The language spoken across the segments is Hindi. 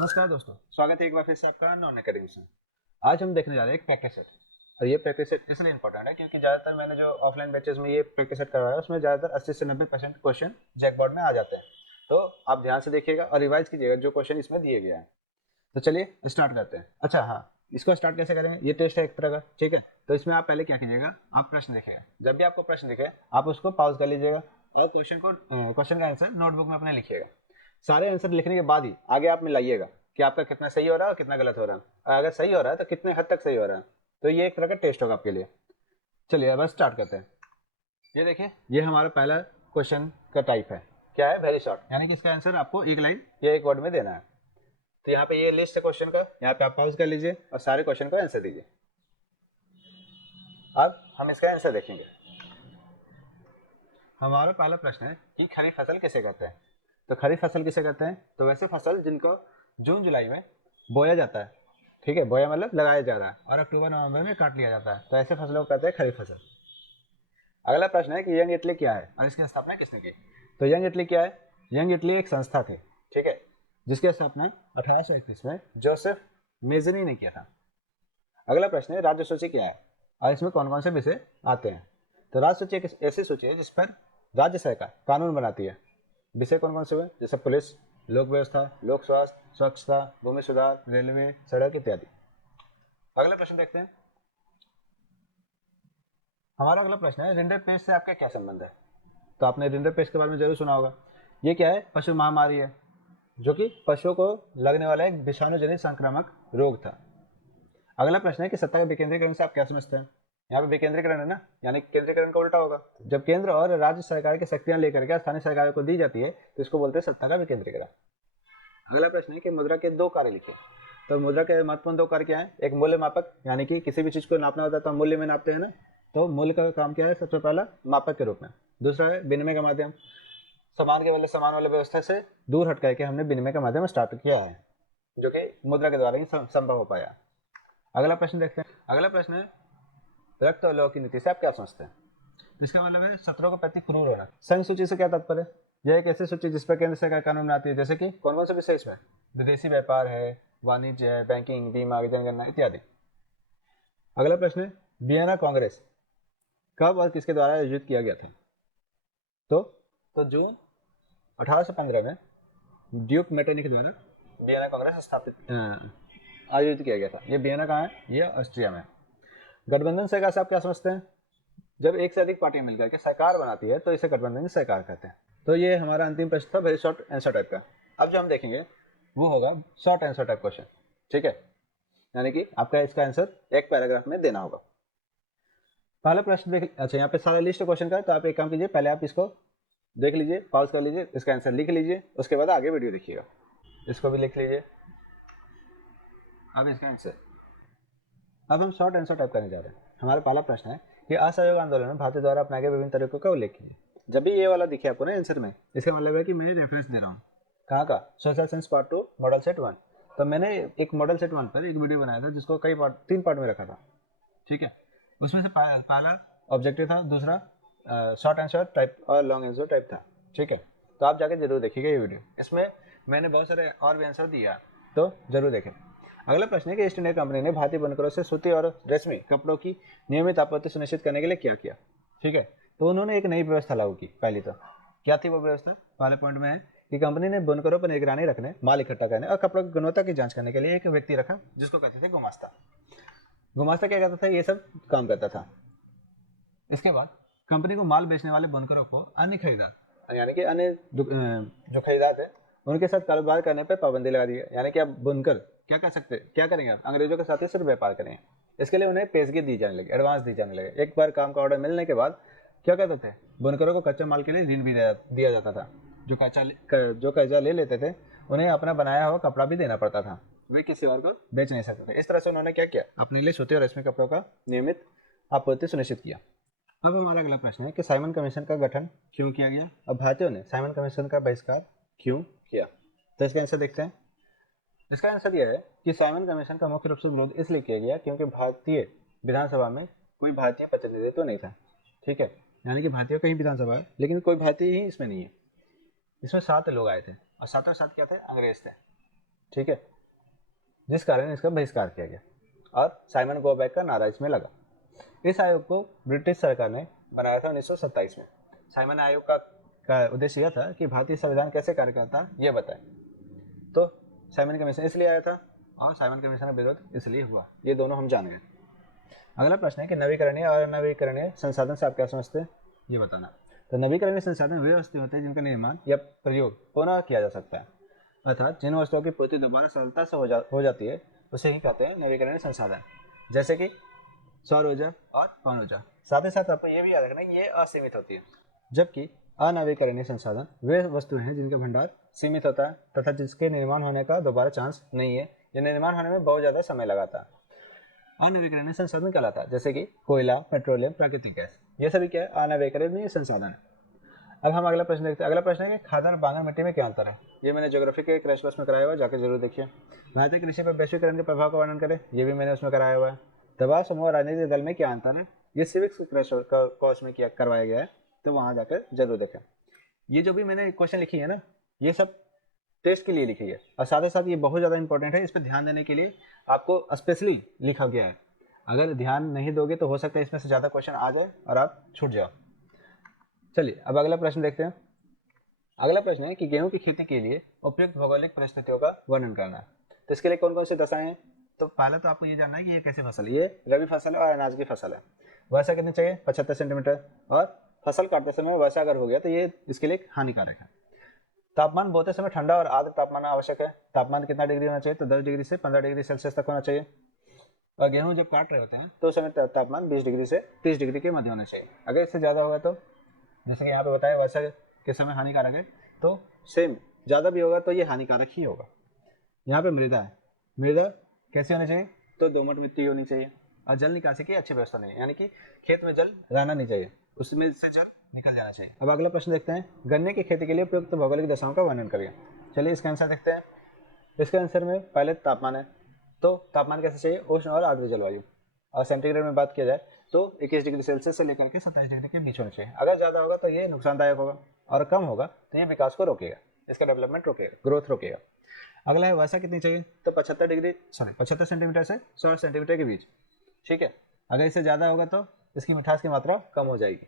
नमस्कार दोस्तों, स्वागत है एक बार फिर से आपका नॉन अकेडमी में। आज हम देखने जा रहे हैं एक प्रैक्टिस सेट। और ये प्रैक्टिस सेट इसलिए इंपॉर्टेंट है क्योंकि ज़्यादातर मैंने जो ऑफलाइन बैचेस में ये प्रैक्टिस सेट करवाया है उसमें ज़्यादातर 80 से 90% क्वेश्चन जैकबॉर्ड में आ जाते हैं। तो आप ध्यान से देखिएगा और रिवाइज कीजिएगा जो क्वेश्चन इसमें दिए गए हैं। तो चलिए स्टार्ट करते हैं। अच्छा हाँ, इसको स्टार्ट कैसे करेंगे, ये टेस्ट है एक तरह का, ठीक है। तो इसमें आप पहले क्या कीजिएगा, आप प्रश्न देखिएगा। जब भी आपको प्रश्न दिखे आप उसको पॉज कर लीजिएगा और क्वेश्चन का आंसर नोटबुक में अपने लिखिएगा। सारे आंसर लिखने के बाद ही आगे आप मिलाइएगा कि आपका कितना सही हो रहा है और कितना गलत हो रहा है, और अगर सही हो रहा है तो कितने हद तक सही हो रहा है। तो ये एक तरह का टेस्ट होगा आपके लिए। चलिए अब स्टार्ट करते हैं। ये देखिए, ये हमारा पहला क्वेश्चन का टाइप है। क्या है, वेरी शॉर्ट, यानी कि इसका आंसर आपको एक लाइन या एक वर्ड में देना है। तो यहाँ पे ये लिस्ट है क्वेश्चन का, यहाँ पे आप पॉज कर लीजिए और सारे क्वेश्चन का आंसर दीजिए। अब हम इसका आंसर देखेंगे। हमारा पहला प्रश्न है कि खरीफ फसल किसे कहते हैं। तो खरीफ फसल किसे कहते हैं, तो वैसे फसल जिनको जून जुलाई में बोया जाता है, ठीक है, बोया मतलब लगाया जा रहा है, और अक्टूबर नवंबर में काट लिया जाता है, तो ऐसे फसलों को कहते हैं खरीफ फसल। अगला प्रश्न है कि यंग इटली क्या है और इसकी स्थापना किसने की। तो यंग इटली क्या है, यंग इटली एक संस्था थी, ठीक है, जिसकी स्थापना 1831 में जोसेफ मेजनी ने किया था। अगला प्रश्न है राज्य सूची क्या है और इसमें कौन कौन से विषय आते हैं। तो राज्य सूची एक ऐसी सूची है जिस पर राज्य सरकार कानून बनाती है। विषय कौन कौन से हुए, जैसे पुलिस, लोक व्यवस्था, लोक स्वास्थ्य, स्वच्छता, भूमि सुधार, रेलवे, सड़क इत्यादि। अगला प्रश्न देखते हैं। हमारा अगला प्रश्न है रिंडर पेस्ट से आपका क्या संबंध है। तो आपने रिंडर पेस्ट के बारे में जरूर सुना होगा। ये क्या है, पशु महामारी है, जो कि पशुओं को लगने वाला एक विषाणु जनित संक्रामक रोग था। अगला प्रश्न है कि सत्ता के विकेंद्रीकरण से आप क्या समझते हैं। यहाँ पे विकेंद्रीकरण है ना, यानी केंद्रीकरण का उल्टा होगा। जब केंद्र और राज्य सरकार की शक्तियां लेकर के स्थानीय सरकारों को दी जाती है तो इसको बोलते हैं सत्ता का विकेंद्रीकरण। अगला प्रश्न है कि मुद्रा के दो कार्य लिखे। तो मुद्रा के महत्वपूर्ण दो कार्य क्या है, एक मूल्य मापक, यानी कि किसी भी चीज को नापना होता है तो हम मूल्य में नापते हैं ना, तो मूल्य का काम क्या है, सबसे पहला मापक के रूप में। दूसरा है विनिमय का माध्यम, समान के बदले समान वाले व्यवस्था से दूर हट करके हमने विनिमय का माध्यम स्टार्ट किया है, जो कि मुद्रा के द्वारा ही संभव हो पाया। अगला प्रश्न देखते हैं। अगला प्रश्न है रक्त और लौह की नीति से आप क्या समझते हैं। तो इसका मतलब है शत्रुओं के प्रति क्रूर होना। संघ सूची से क्या तात्पर्य है, यह एक ऐसी सूची जिस पर केंद्र सरकार कानून बनाती है, जैसे कि कौन कौन से विषय इसमें, विदेशी व्यापार है, वाणिज्य है, बैंकिंग, बीमा, जनगणना इत्यादि। अगला प्रश्न है वियना कांग्रेस कब और किसके द्वारा आयोजित किया गया था। तो जून 1815 में ड्यूक मेटरनिख द्वारा वियना कांग्रेस स्थापित आयोजित किया गया था। ये वियना कहाँ है, ये ऑस्ट्रिया में। गठबंधन सरकार से आप क्या समझते हैं, जब एक से अधिक पार्टियां मिलकर के सरकार बनाती है तो इसे गठबंधन की सरकार कहते हैं। तो ये हमारा अंतिम प्रश्न था, वेरी शॉर्ट आंसर टाइप का। अब जो हम देखेंगे वो होगा शॉर्ट आंसर टाइप क्वेश्चन, ठीक है, यानी कि आपका इसका आंसर एक पैराग्राफ में देना होगा। पहला प्रश्न देख, अच्छा यहाँ पे सारा लिस्ट क्वेश्चन का है, तो आप एक काम कीजिए, पहले आप इसको देख लीजिए, पॉज कर लीजिए, इसका आंसर लिख लीजिए, उसके बाद आगे वीडियो देखिएगा। इसको भी लिख लीजिए। अब इसका आंसर, अब हम शॉर्ट आंसर टाइप करने जा रहे हैं। हमारा पहला प्रश्न है कि असहयोग आंदोलन में भारतीय द्वारा अपनाए गए विभिन्न तरीकों का उल्लेख कीजिए। जब भी ये वाला दिखे आपको ना आंसर में, इसका मतलब है कि मैं रेफरेंस दे रहा हूँ। कहाँ का, social science part 2 model set 1। तो मैंने एक मॉडल सेट 1 पर एक वीडियो बनाया था जिसको कई पार्ट, 3 पार्ट में रखा था, ठीक है। उसमें से पहला ऑब्जेक्टिव था, दूसरा शॉर्ट आंसर टाइप और लॉन्ग आंसर टाइप था, ठीक है। तो आप जाके जरूर देखिएगा ये वीडियो, इसमें मैंने बहुत सारे और भी आंसर दिया, तो जरूर देखें। अगला प्रश्न है कि ईस्ट इंडिया कंपनी ने भारतीय बुनकरों से सूती और रेशमी कपड़ों की नियमित आपूर्ति सुनिश्चित करने के लिए क्या किया, ठीक है। तो उन्होंने एक नई व्यवस्था लागू की। पहली तो क्या थी वो व्यवस्था, पहले पॉइंट में है कि कंपनी ने बुनकरों पर निगरानी रखने, माल इकट्ठा करने और कपड़ों की गुणवत्ता की जांच करने के लिए एक व्यक्ति रखा जिसको कहते थे गुमास्ता। गुमास्ता क्या करता था, ये सब काम करता था। इसके बाद कंपनी को माल बेचने वाले बुनकरों को अन्य खरीदार, यानी कि अन्य जो खरीदार थे उनके साथ कारोबार करने पर पाबंदी लगा दी है। यानी कि अब बुनकर क्या कर सकते, क्या करेंगे, आप अंग्रेजों के साथ ही सिर्फ व्यापार करेंगे। इसके लिए उन्हें पेशगी दी जाने लगी, एडवांस दी जाने लगे। एक बार काम का ऑर्डर मिलने के बाद क्या करते थे, बुनकरों को कच्चे माल के लिए ऋण भी दिया जाता था। जो कर्जा ले लेते थे उन्हें अपना बनाया हुआ कपड़ा भी देना पड़ता था, वे किसी और को बेच नहीं सकते थे। इस तरह से उन्होंने क्या किया, अपने लिए सूती और रेशमी कपड़ों का नियमित आपूर्ति सुनिश्चित किया। अब हमारा अगला प्रश्न है कि साइमन कमीशन का गठन क्यों किया गया और भारतीयों ने साइमन कमीशन का बहिष्कार क्यों किया। तो इसका आंसर देखते हैं। इसका आंसर यह है कि साइमन कमीशन का मुख्य रूप से विरोध इसलिए किया गया क्योंकि भारतीय विधानसभा में कोई भारतीय प्रतिनिधित्व नहीं था, ठीक है। यानी कि भारतीय कहीं विधानसभा है लेकिन कोई भारतीय ही इसमें नहीं है। इसमें 7 लोग आए थे और सातों सात क्या थे, अंग्रेज थे, ठीक है। जिस कारण इसका बहिष्कार किया गया और साइमन गो बैक का नारा इसमें लगा। इस आयोग को ब्रिटिश सरकार ने बनाया था 1927 में। साइमन आयोग का उद्देश्य यह था कि भारतीय संविधान कैसे कार्य करता है ये बताए। तो साइमन कमीशन इसलिए आया था और साइमन कमीशन का विरोध इसलिए हुआ, ये दोनों हम जान गए। अगला प्रश्न है कि नवीकरणीय और अनवीकरणीय संसाधन से आप क्या समझते हैं ये बताना। तो नवीकरणीय संसाधन वे वस्तुएं होते हैं जिनका निर्माण या प्रयोग पुनः किया जा सकता है, अर्थात जिन वस्तुओं की पूर्ति दोबारा सरलता से हो जाती है उसे ही कहते हैं नवीकरणीय संसाधन, जैसे कि सौर ऊर्जा और पवन ऊर्जा। साथ ही साथ आपको ये भी याद रखना है ये असीमित होती है, जबकि अनवीकरणीय संसाधन वे वस्तुएं हैं जिनका भंडार सीमित होता है तथा जिसके निर्माण होने का दोबारा चांस नहीं है या निर्माण होने में बहुत ज़्यादा समय लगाता है। अनवीकरणीय संसाधन कहलाता है, जैसे कि कोयला, पेट्रोलियम, प्राकृतिक गैस, ये सभी क्या है अनवीकरणीय संसाधन है। अब हम अगला प्रश्न देखते हैं। अगला प्रश्न है कि खादर और बांगर मिट्टी में क्या अंतर है। ये मैंने ज्योग्राफी के क्रैश कोर्स में कराया हुआ है, जाकर जरूर देखिए। भारतीय कृषि पर वैश्वीकरण के प्रभाव का वर्णन करें, ये भी मैंने उसमें कराया हुआ है। दबाव समूह और राजनीतिक दल में क्या अंतर है, ये सिविक्स के क्रैश कोर्स में करवाया गया है, तो वहाँ जाकर जरूर देखें। ये जो भी मैंने क्वेश्चन लिखी है ना, ये सब टेस्ट के लिए लिखी है और साथ ही साथ ये बहुत ज़्यादा इंपॉर्टेंट है। इस पर ध्यान देने के लिए आपको स्पेशली लिखा गया है। अगर ध्यान नहीं दोगे तो हो सकता है इसमें से ज़्यादा क्वेश्चन आ जाए और आप छूट जाओ। चलिए अब अगला प्रश्न देखते हैं। अगला प्रश्न है कि गेहूं की खेती के लिए उपयुक्त भौगोलिक परिस्थितियों का वर्णन करना है। तो इसके लिए कौन कौन से दशाएं हैं। तो पहले तो आपको ये जानना है कि ये कैसी फसल है। ये रबी फसल है और अनाज की फसल है। वर्षा कितनी चाहिए 75 सेंटीमीटर, और फसल काटते समय वर्षा अगर हो गया तो ये इसके लिए हानिकारक है। तापमान बोते समय ठंडा और आर्द्र तापमान आवश्यक है। तापमान कितना डिग्री होना चाहिए, तो 10 डिग्री से 15 डिग्री सेल्सियस तक होना चाहिए। और गेहूं जब काट रहे होते हैं तो उस समय तापमान 20 डिग्री से 30 डिग्री के मध्य होना चाहिए। अगर इससे ज़्यादा होगा तो जैसे कि यहाँ पे बताया वर्षा के समय हानिकारक है, तो सेम ज़्यादा भी होगा तो ये हानिकारक ही होगा। यहाँ पे मृदा है, मृदा कैसी होनी चाहिए, तो दोमट मिट्टी होनी चाहिए और जल निकासी की अच्छी व्यवस्था नहीं है, यानी कि खेत में जल रहना नहीं चाहिए, उसमें से जल निकल जाना चाहिए। अब अगला प्रश्न देखते हैं, गन्ने की खेती के लिए उपयुक्त भौगोलिक दशाओं का वर्णन करिए। चलिए इसका आंसर देखते हैं। इसके आंसर में पहले तापमान है, तो तापमान कैसे चाहिए, उष्ण और आर्द्र जलवायु। और सेंटीग्रेड में बात किया जाए तो 21 डिग्री सेल्सियस से लेकर के 27 डिग्री के बीच होना चाहिए। अगर ज़्यादा होगा तो ये नुकसानदायक होगा और कम होगा तो ये विकास को रोकेगा, इसका डेवलपमेंट रोकेगा, ग्रोथ रोकेगा। अगला है वर्षा कितनी चाहिए, तो 75 सेंटीमीटर से 100 सेंटीमीटर के बीच, ठीक है। अगर इससे ज़्यादा होगा तो इसकी मिठास की मात्रा कम हो जाएगी।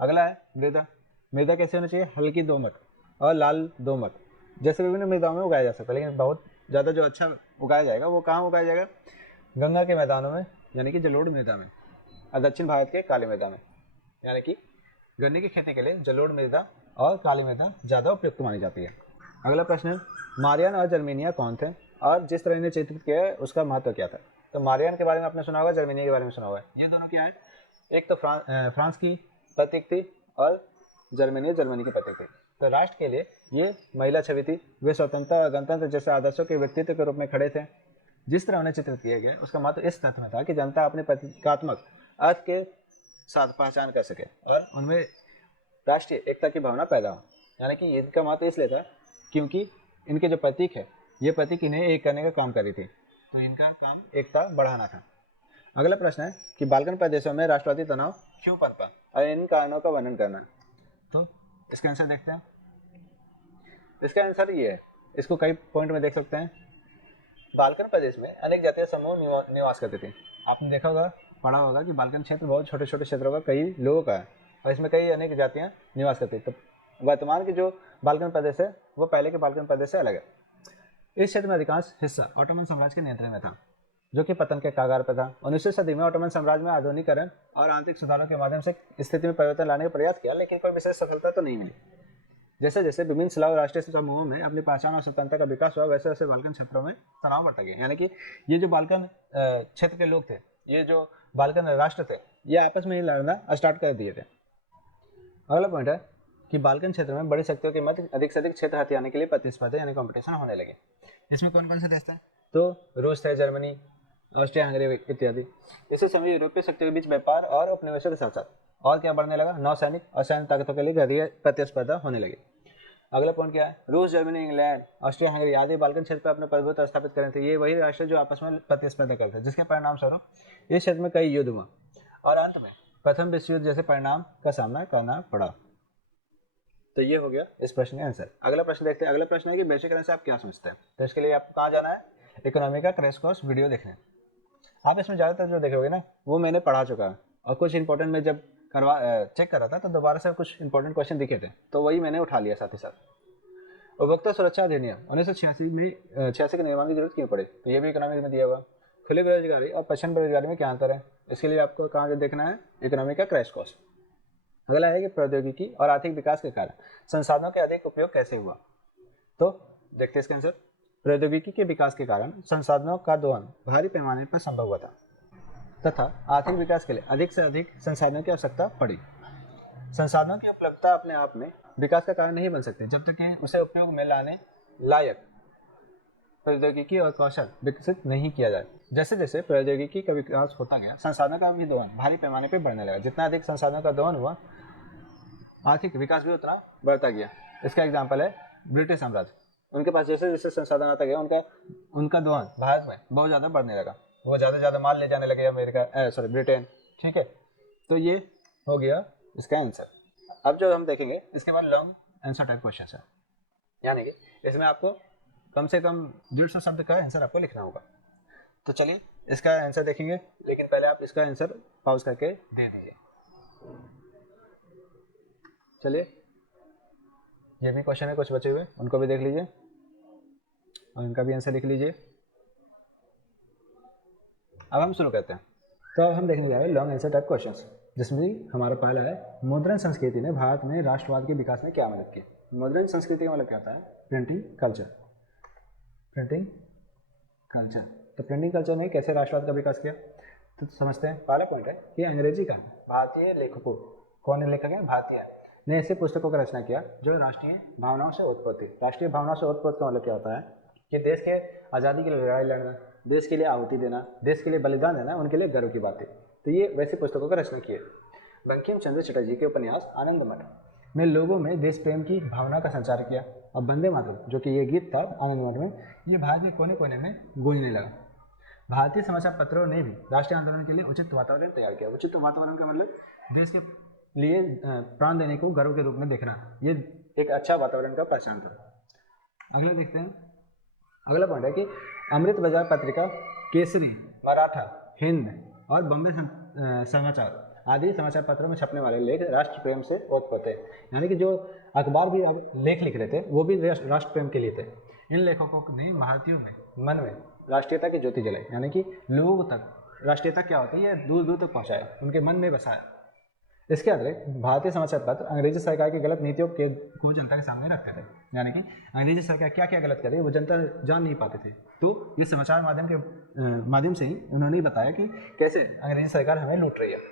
अगला है मृदा, मृदा कैसे होनी चाहिए, हल्की दोमट और लाल दोमट। जैसे विभिन्न मृदाओं में उगाया जा सकता है, लेकिन बहुत ज़्यादा जो अच्छा उगाया जाएगा वो कहाँ उगाया जाएगा, गंगा के मैदानों में यानी कि जलोढ़ मृदा में, और दक्षिण भारत के काली मृदा में। यानी कि गन्ने की खेती के लिए जलोढ़ मृदा और काली मृदा ज़्यादा उपयुक्त मानी जाती है। अगला प्रश्न है, मारियान और जर्मेनिया कौन थे और जिस तरह इन्हें चित्रित किया है उसका महत्व क्या था। तो मारियान के बारे में आपने सुना होगा, जर्मेनिया के बारे में सुना होगा। ये दोनों क्या है, एक तो फ्रांस की प्रतीक थी और जर्मनी की प्रतीक थी। तो राष्ट्र के लिए ये महिला छवि थी, वे स्वतंत्रता और गणतंत्र जैसे आदर्शों के व्यक्तित्व के रूप में खड़े थे। जिस तरह उन्हें चित्रित किया गया उसका महत्व इस तथ्य में था कि जनता अपने प्रतीकात्मक अर्थ के साथ पहचान कर सके और उनमें राष्ट्रीय एकता की भावना पैदा हो। यानी कि इनका महत्व इसलिए था क्योंकि इनके जो प्रतीक है, ये प्रतीक इन्हें एक करने का काम करी थी, तो इनका काम एकता बढ़ाना था। अगला प्रश्न है कि बाल्कन प्रदेशों में राष्ट्रवादी तनाव क्यों पनपा और इन कारणों का वर्णन करना। तो इसका आंसर देखते हैं। इसका आंसर ये है, इसको कई पॉइंट में देख सकते हैं। बाल्कन प्रदेश में अनेक जातीय समूह निवास करते थे। आपने देखा होगा, पढ़ा होगा कि बाल्कन क्षेत्र बहुत छोटे छोटे क्षेत्रों का कई लोगों का है और इसमें कई अनेक जातियाँ निवास करती है। तो वर्तमान के जो बाल्कन प्रदेश है वो पहले के बाल्कन प्रदेश से अलग है। इस क्षेत्र में अधिकांश हिस्सा ऑटोमन साम्राज्य के नियंत्रण में था, जो कि पतन के कगार पर था। 19वीं सदी में ऑटोमन साम्राज्य में आधुनिकीकरण और आंतरिक सुधारों के माध्यम से स्थिति में परिवर्तन लाने का प्रयास किया, लेकिन कोई विशेष सफलता तो नहीं मिली। जैसे जैसे विभिन्न स्लाव राष्ट्रीय समूहों में अपनी पहचान और स्वतंत्रता का विकास हुआ, वैसे वैसे बाल्कन क्षेत्रों में तनाव बढ़ता गया। यानी कि ये जो बाल्कन क्षेत्र के लोग थे, ये जो बाल्कन राष्ट्र थे, ये आपस में ही लड़ना स्टार्ट कर दिए थे। अगला पॉइंट है कि बाल्कन क्षेत्र में बड़ी शक्तियों के मध्य अधिक से अधिक क्षेत्र हथियाने के लिए प्रतिस्पर्धा यानी कॉम्पिटिशन होने लगे। इसमें कौन कौन से देश थे, तो रूस थे, जर्मनी, ऑस्ट्रिया हंगरी इत्यादि। इसी समय यूरोपीय शक्तियों के बीच व्यापार और उपनिवेशों के साथ साथ और क्या बढ़ने लगा, नौसैनिक और सैन्य ताकतों के लिए गहरी प्रतिस्पर्धा होने लगी। अगला पॉइंट क्या है, रूस, जर्मनी, इंग्लैंड, ऑस्ट्रिया हंगरी आदि बाल्कन क्षेत्र पर अपने प्रभुत्व स्थापित कर रहे थे। ये वही राष्ट्र जो आपस में प्रतिस्पर्धा करते थे, जिसके परिणाम स्वरूप इस क्षेत्र में कई युद्ध हुआ और अंत में प्रथम विश्व युद्ध जैसे परिणाम का सामना करना पड़ा। तो ये हो गया इस प्रश्न का आंसर। अगला प्रश्न देखते हैं। अगला प्रश्न है कि वैश्वीकरण से आप क्या समझते हैं। तो इसके लिए आपको कहाँ जाना है, इकोनॉमी का क्रैश कोर्स वीडियो देखने। आप इसमें ज़्यादातर जो देखोगे ना वो मैंने पढ़ा चुका है, और कुछ इंपॉर्टेंट में जब चेक कर रहा था तो दोबारा से कुछ इंपॉर्टेंट क्वेश्चन दिखे थे तो वही मैंने उठा लिया साथ ही साथ। उपभोक्ता सुरक्षा अधिनियम 1986 में 86 के निर्माण की जरूरत क्यों पड़ी, तो ये भी इकोनॉमिक्स में दिया हुआ। खुली बेरोजगारी और पश्चिम बेरोजगारी में क्या अंतर है, इसके लिए आपको कहाँ देखना है, इकोनॉमी का क्रैश कोर्स। अगला है कि प्रौद्योगिकी और आर्थिक विकास के कारण संसाधनों के अधिक उपयोग कैसे हुआ, तो देखते हैं इसका आंसर। प्रौद्योगिकी के विकास के कारण संसाधनों का दोहन भारी पैमाने पर संभव हुआ था तथा आर्थिक विकास के लिए अधिक से अधिक संसाधनों की आवश्यकता पड़ी। संसाधनों की उपलब्धता अपने आप में विकास का कारण नहीं बन सकते जब तक कि उसे उपयोग में लाने लायक प्रौद्योगिकी और कौशल विकसित नहीं किया जाए। जैसे जैसे प्रौद्योगिकी का विकास होता गया संसाधनों का भी दोहन भारी पैमाने पर बढ़ने लगा। जितना अधिक संसाधनों का दोहन हुआ आर्थिक विकास भी उतना बढ़ता गया। इसका एग्जाम्पल है ब्रिटिश साम्राज्य। उनके पास जैसे जैसे संसाधन आता गया उनका दोहन भारत में बहुत ज़्यादा बढ़ने लगा। वो ज़्यादा माल ले जाने लगे अमेरिका ब्रिटेन। ठीक है, तो ये हो गया इसका आंसर। अब जो हम देखेंगे इसके बाद लॉन्ग आंसर टाइप क्वेश्चन है, यानी कि इसमें आपको कम से कम 150 शब्द का आंसर आपको लिखना होगा। तो चलिए इसका आंसर देखेंगे, लेकिन पहले आप इसका आंसर पॉज करके दे दीजिए। चलिए ये भी क्वेश्चन है कुछ बचे हुए, उनको भी देख लीजिए और इनका भी आंसर लिख लीजिए। अब हम शुरू करते हैं। तो अब हम देखने जा रहे हैं लॉन्ग आंसर टाइप क्वेश्चंस, जिसमें हमारा पहला है मॉडर्न संस्कृति ने भारत में राष्ट्रवाद के विकास में क्या मदद की। मॉडर्न संस्कृति का मतलब क्या होता है, प्रिंटिंग कल्चर। प्रिंटिंग कल्चर, तो प्रिंटिंग कल्चर ने कैसे राष्ट्रवाद का विकास किया, तो समझते हैं। पहला पॉइंट है कि अंग्रेजी का भारतीय लेखकों, कौन लेखक है, भारतीय ने ऐसे पुस्तकों का रचना किया जो राष्ट्रीय भावनाओं से उत्पत्ति। राष्ट्रीय भावनाओं से उत्पत्ति का मतलब क्या होता है कि देश के आज़ादी के लिए लड़ाई लड़ना, देश के लिए आहुति देना, देश के लिए बलिदान देना, उनके लिए गर्व की बात है। तो ये वैसे पुस्तकों का रचना किए। बंकिम चंद्र चटर्जी के उपन्यास आनंद मठ में लोगों में देश प्रेम की भावना का संचार किया। और वंदे मातरम जो कि ये गीत था आनंद मठ में, ये भारत के कोने कोने में गूंजने लगा। भारतीय समाचार पत्रों ने भी राष्ट्रीय आंदोलन के लिए उचित वातावरण तैयार किया। उचित वातावरण का मतलब देश के लिए प्राण देने को गर्व के रूप में देखना, ये एक अच्छा वातावरण का पहचान था। अगले देखते हैं। अगला पॉइंट है कि अमृत बाजार पत्रिका, केसरी, मराठा, हिंद और बॉम्बे समाचार आदि समाचार पत्रों में छपने वाले लेख राष्ट्र प्रेम से ओतप्रोत है। यानी कि जो अखबार भी अब लेख लिख रहे थे वो भी राष्ट्र प्रेम के लिए थे। इन लेखकों ने भारतीयों में मन में राष्ट्रीयता की ज्योति जलाई, यानी कि लोगों तक राष्ट्रीयता क्या होती है ये दूर दूर तक पहुँचाए, उनके मन में बसाया। इसके अतिरिक्त भारतीय समाचार पत्र अंग्रेजी सरकार की गलत नीतियों को जनता के सामने रखते थे। यानी कि अंग्रेजी सरकार क्या क्या गलत कर रही है वो जनता जान नहीं पाते थे, तो ये समाचार माध्यम से ही उन्होंने बताया कि कैसे अंग्रेजी सरकार हमें लूट रही है।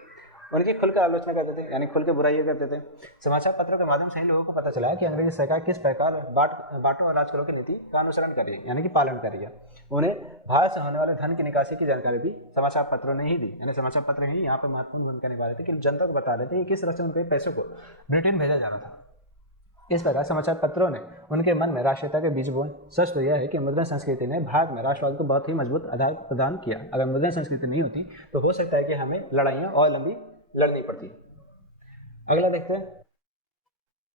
उनकी खुलकर आलोचना करते थे, यानी खुल के बुराइयाँ करते थे। समाचार पत्रों के माध्यम से ही लोगों को पता चला कि अंग्रेजी सरकार किस प्रकार बांटो और राज करो की नीति का अनुसरण कर रही है, यानी कि पालन कर रही है। उन्हें भारत से होने वाले धन की निकासी की जानकारी भी समाचार पत्रों ने ही दी। यानी समाचार पत्र ही यहाँ पर महत्वपूर्ण भूमिका निभा रहे थे कि जनता को बता रहे थे कि किस तरह से उनके पैसों को ब्रिटेन भेजा जा रहा था। इस प्रकार समाचार पत्रों ने उनके मन में राष्ट्रीयता के बीज बोए। सच तो यह है कि मुद्रण संस्कृति ने भारत में राष्ट्रवाद को बहुत ही मजबूत आधार प्रदान किया। अगर मुद्रण संस्कृति नहीं होती तो हो सकता है कि हमें लड़ाइयाँ और लंबी लड़नी पड़ती। अगला देखते हैं।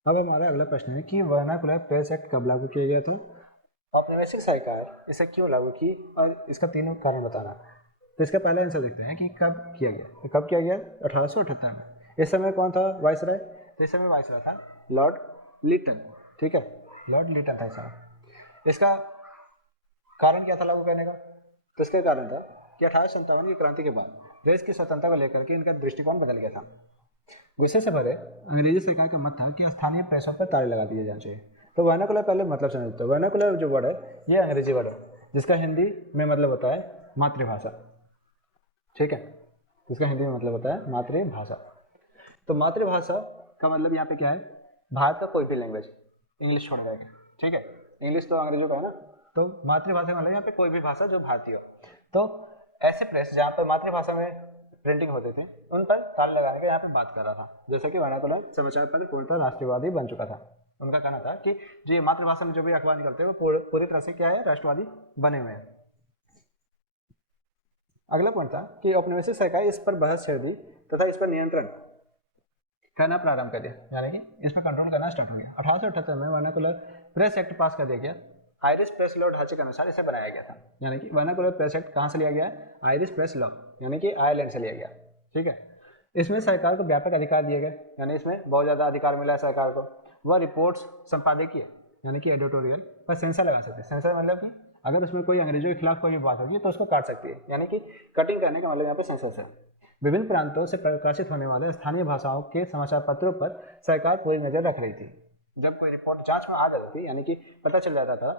अब हमारा अगला प्रश्न है कि वर्नाकुलर प्रेस एक्ट कब लागू किया गया, तो औपनिवेशिक सरकार इसे क्यों लागू की और इसका तीनों कारण बताना। तो इसका पहला आंसर देखते हैं कि कब किया गया। तो कब किया गया, 1878 में। इस समय कौन था वाइसरॉय, तो इस समय वाइसरॉय था लॉर्ड लिटन। ठीक है, लॉर्ड लिटन था इस समय। इसका कारण क्या था लागू करने का, तो इसका कारण था कि 1857 की क्रांति के बाद देश की स्वतंत्रता को लेकर के इनका दृष्टिकोण बदल गया था। गुस्से से भरे अंग्रेजी सरकार का मत था कि स्थानीय प्रेसों पर ताले लगा दिए जाने चाहिए। तो वर्नाकुलर पहले मतलब समझते हो। वर्नाकुलर जो वर्ड है ये अंग्रेजी वर्ड है जिसका हिंदी में मतलब होता है मातृभाषा। ठीक है, इसका हिंदी में मतलब होता है मातृभाषा। तो मातृभाषा का मतलब यहाँ पे क्या है, भारत का कोई भी लैंग्वेज, इंग्लिश छोड़ देगा। ठीक है, इंग्लिश तो अंग्रेजों का है ना, तो मातृभाषा मतलब यहाँ पे कोई भी भाषा जो भारतीय हो। तो ऐसे प्रेस जहाँ पर मातृभाषा में प्रिंटिंग होते थे उन पर ताला लगाने का यहाँ पे बात कर रहा था। जैसे कि वर्नाकुलर समाचार पत्र पूर्णतः राष्ट्रवादी बन चुका था। उनका कहना था कि जो ये मातृभाषा में जो भी अखबार निकलते हैं वो पूरी तरह से क्या है, राष्ट्रवादी बने हुए हैं। अगला पॉइंट था कि औपनिवेशिक सरकार इस पर बहस छेड़ दी तथा इस पर नियंत्रण करना प्रारंभ कर दिया, यानी कि इस पर कंट्रोल करना स्टार्ट हो गया। 1878 में वर्नाकुलर प्रेस एक्ट पास कर दिया गया आयरिश प्रेस लॉ ढांचे के अनुसार इसे बनाया गया था। यानी कि वर्नाकुलर प्रेस एक्ट कहाँ से लिया गया है? आयरिश प्रेस लॉ यानी कि आयरलैंड से लिया गया। ठीक है, इसमें सरकार को व्यापक अधिकार दिए गए, यानी इसमें बहुत ज़्यादा अधिकार मिला है सरकार को। वह रिपोर्ट्स संपादकीय यानी कि एडिटोरियल पर सेंसर लगा सकते हैं। सेंसर मतलब कि अगर उसमें कोई अंग्रेजों के खिलाफ कोई बात होगी तो उसको काट सकती है, यानी कि कटिंग करने का मतलब यहाँ पे सेंसर है। विभिन्न प्रांतों से प्रकाशित होने वाले स्थानीय भाषाओं के समाचार पत्रों पर सरकार कोई नजर रख रही थी। जब कोई रिपोर्ट जांच में आ जाती थी, यानी कि पता चल जाता था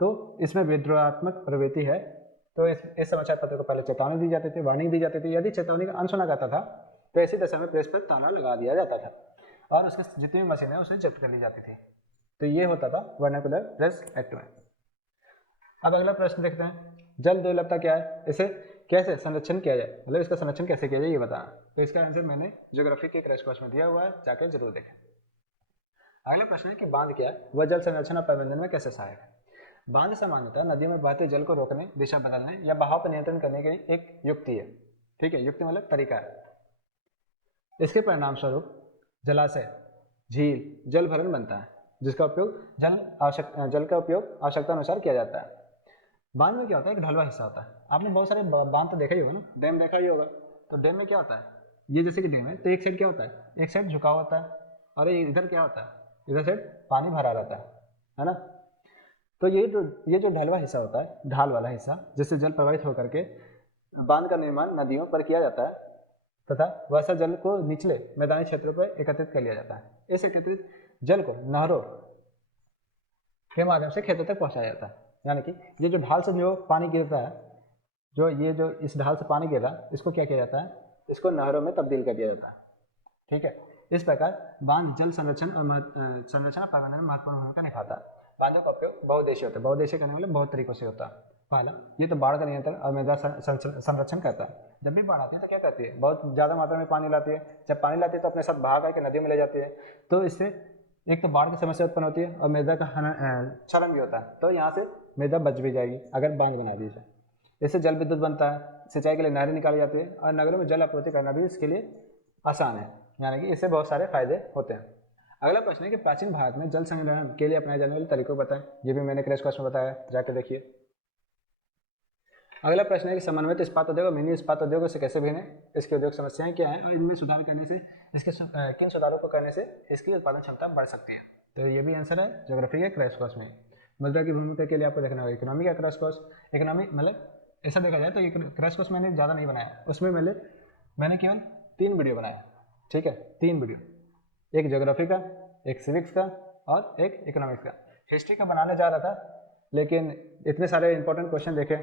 तो इसमें विद्रोहात्मक प्रवृत्ति है, तो इस समाचार पत्र को पहले चेतावनी दी जाती थी, वार्निंग दी जाती थी। यदि चेतावनी का अनसुना जाता था तो ऐसी दशा में प्रेस पर ताला लगा दिया जाता था और उसके जितनी भी मशीनें उसे जब्त कर ली जाती थी। तो ये होता था वर्नाकुलर प्रेस एक्ट में। अब अगला प्रश्न देखते हैं, जल दुर्लभता क्या है, इसे कैसे संरक्षण किया जाए, मतलब इसका संरक्षण कैसे किया जाए ये बताना। तो इसका आंसर मैंने ज्योग्राफी के क्रैश कोर्स में दिया हुआ है, जाकर जरूर देखें। अगला प्रश्न है कि बांध क्या है, वह जल संरक्षण और प्रबंधन में कैसे सहायक है। बांध सामान्यतः नदियों में बहते जल को रोकने, दिशा बदलने या बहाव पर नियंत्रण करने की एक युक्ति है। ठीक है, युक्ति मतलब तरीका है। इसके परिणाम स्वरूप जलाशय, झील, जल भरण बनता है, जिसका उपयोग जल का उपयोग आवश्यकता अनुसार किया जाता है। बांध में क्या होता है, एक ढलवा हिस्सा होता है। आपने बहुत सारे बांध तो देखा ही होगा ना, डैम देखा ही होगा। तो डैम में क्या होता है, ये जैसे कि डैम है तो एक साइड क्या होता है, एक साइड झुकाव होता है और इधर क्या होता है, इधर साइड पानी भरा रहता है ना। तो ये जो ढलवा हिस्सा होता है, ढाल वाला हिस्सा, जिससे जल प्रवाहित होकर के बांध का निर्माण नदियों पर किया जाता है तथा वर्षा जल को निचले मैदानी क्षेत्रों पर एकत्रित कर लिया जाता है। इस एकत्रित जल को नहरों के माध्यम से खेतों तक पहुंचाया जाता है। यानी कि ये जो ढाल से जो पानी गिरता है, जो इस ढाल से पानी गिरा, इसको क्या किया जाता है, इसको नहरों में तब्दील कर दिया जाता है। ठीक है, इस प्रकार बांध जल संरक्षण और प्रबंधन में महत्वपूर्ण भूमिका निभाता है। बांधों का उपयोग बहुउद्देशीय होता है। बहुउद्देशीय करने वाले बहुत तरीकों से होता है। पहला, ये तो बाढ़ का नियंत्रण और मृदा संरक्षण करता है। जब भी बाढ़ आती है तो क्या करती है, बहुत ज़्यादा मात्रा में पानी लाती है। जब पानी लाती है तो अपने साथ बहा करके नदियों में ले जाती है, तो इससे एक तो बाढ़ की समस्या उत्पन्न होती है और मृदा का क्षरण भी होता है। तो यहाँ से मृदा बच भी जाएगी अगर बांध बना दी जाए। इससे जल विद्युत बनता है, सिंचाई के लिए नहरें निकाली जाती है और नगरों में जल आपूर्ति करना भी इसके लिए आसान है। यानी कि इससे बहुत सारे फायदे होते हैं। अगला प्रश्न है कि प्राचीन भारत में जल संग्रहण के लिए अपनाए जाने वाले तरीकों को बताएं। ये भी मैंने क्रैश कोर्स में बताया, जाकर देखिए। अगला प्रश्न है कि समन्वित इस्पात उद्योग और मिनी इस्पात उद्योग से कैसे भिन्न है, इसके उद्योग समस्याएं क्या हैं और इनमें सुधार करने से किन सुधारों को करने से इसकी उत्पादन क्षमता बढ़ सकती है। तो ये भी आंसर है ज्योग्राफी के क्रैश कोर्स में। मुद्रा की भूमिका के लिए आपको देखना होगा इकोनॉमी का क्रैश कोर्स। इकोनॉमी मतलब ऐसा देखा जाए तो ये क्रैश कोर्स मैंने ज़्यादा नहीं बनाया, उसमें मैंने केवल 3 वीडियो बनाया। ठीक है, 3 वीडियो, एक ज्योग्राफी का, एक सिविक्स का और एक इकोनॉमिक्स का। हिस्ट्री का बनाने जा रहा था लेकिन इतने सारे इंपॉर्टेंट क्वेश्चन देखे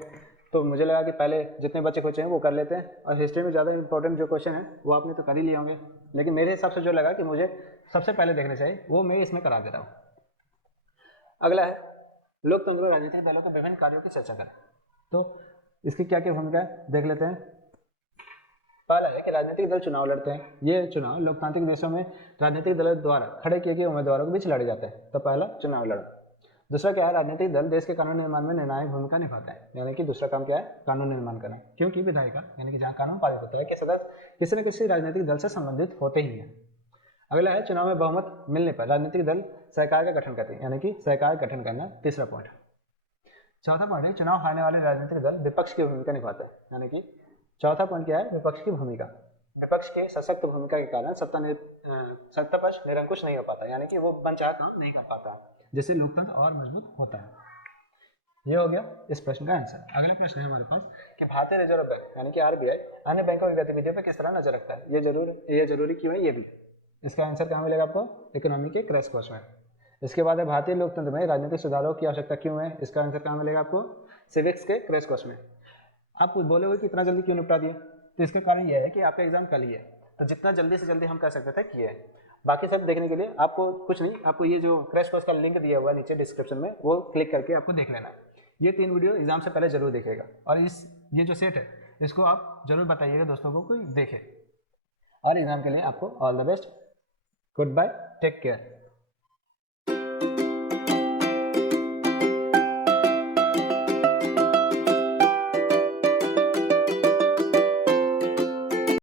तो मुझे लगा कि पहले जितने बच्चे क्वेश्चन हैं वो कर लेते हैं, और हिस्ट्री में ज़्यादा इंपॉर्टेंट जो क्वेश्चन है वो आपने तो कर ही लिए होंगे, लेकिन मेरे हिसाब से जो लगा कि मुझे सबसे पहले देखने चाहिए वो मैं इसमें करा दे रहा हूँ। अगला है लोकतंत्र और राजनीतिक दलों के विभिन्न कार्यों की चर्चा करें। तो इसकी क्या क्या भूमिका है देख लेते हैं। पहला है कि राजनीतिक दल चुनाव लड़ते हैं। ये चुनाव लोकतांत्रिक देशों में राजनीतिक दलों द्वारा खड़े किए गए उम्मीदवारों के बीच लड़े जाते हैं। तो पहला चुनाव लड़ा। दूसरा क्या है, राजनीतिक दल देश के कानून निर्माण में निर्णायक भूमिका निभाते हैं। यानी कि दूसरा काम क्या है, कानून निर्माण करना, क्योंकि विधायिका यानी कि जहाँ कानून पारित होता है कि सदस्य किसी न किसी राजनीतिक दल से संबंधित होते ही हैं। अगला है चुनाव में बहुमत मिलने पर राजनीतिक दल सरकार का गठन करते हैं, यानी कि सरकार गठन करना, तीसरा पॉइंट। चौथा पॉइंट है चुनाव हारने वाले राजनीतिक दल विपक्ष की भूमिका निभाते हैं। यानी कि चौथा पॉइंट क्या है, विपक्ष की भूमिका। विपक्ष के सशक्त भूमिका के कारण सत्ता पक्ष निरंकुश नहीं हो पाता, यानी कि वो मनचाहा काम नहीं कर पाता, जिससे लोकतंत्र और मजबूत होता है। ये हो गया इस प्रश्न का आंसर। अगला प्रश्न है हमारे पास कि भारतीय रिजर्व बैंक यानी कि आरबीआई अन्य बैंकों की गतिविधियों पर किस तरह नजर रखता है। ये जरूरी क्यों है, ये भी इसका आंसर कहाँ मिलेगा आपको, इकोनॉमी के क्रैश कोर्स में। इसके बाद है भारतीय लोकतंत्र में राजनीतिक सुधारों की आवश्यकता क्यों है, इसका आंसर कहाँ मिलेगा आपको, सिविक्स के क्रैश कोर्स में। आप बोलोगे कि इतना जल्दी क्यों निपटा दिया, तो इसका कारण यह है कि आपका एग्जाम कल ही है, तो जितना जल्दी से जल्दी हम कर सकते थे किए। बाकी सब देखने के लिए आपको कुछ नहीं, आपको ये जो क्रैश कोर्स का लिंक दिया हुआ है नीचे डिस्क्रिप्शन में, वो क्लिक करके आपको देख लेना है। ये 3 वीडियो एग्जाम से पहले जरूर देखेगा, और ये जो सेट है इसको आप जरूर बताइएगा दोस्तों को कोई देखे। और एग्जाम के लिए आपको all the best, goodbye, take care.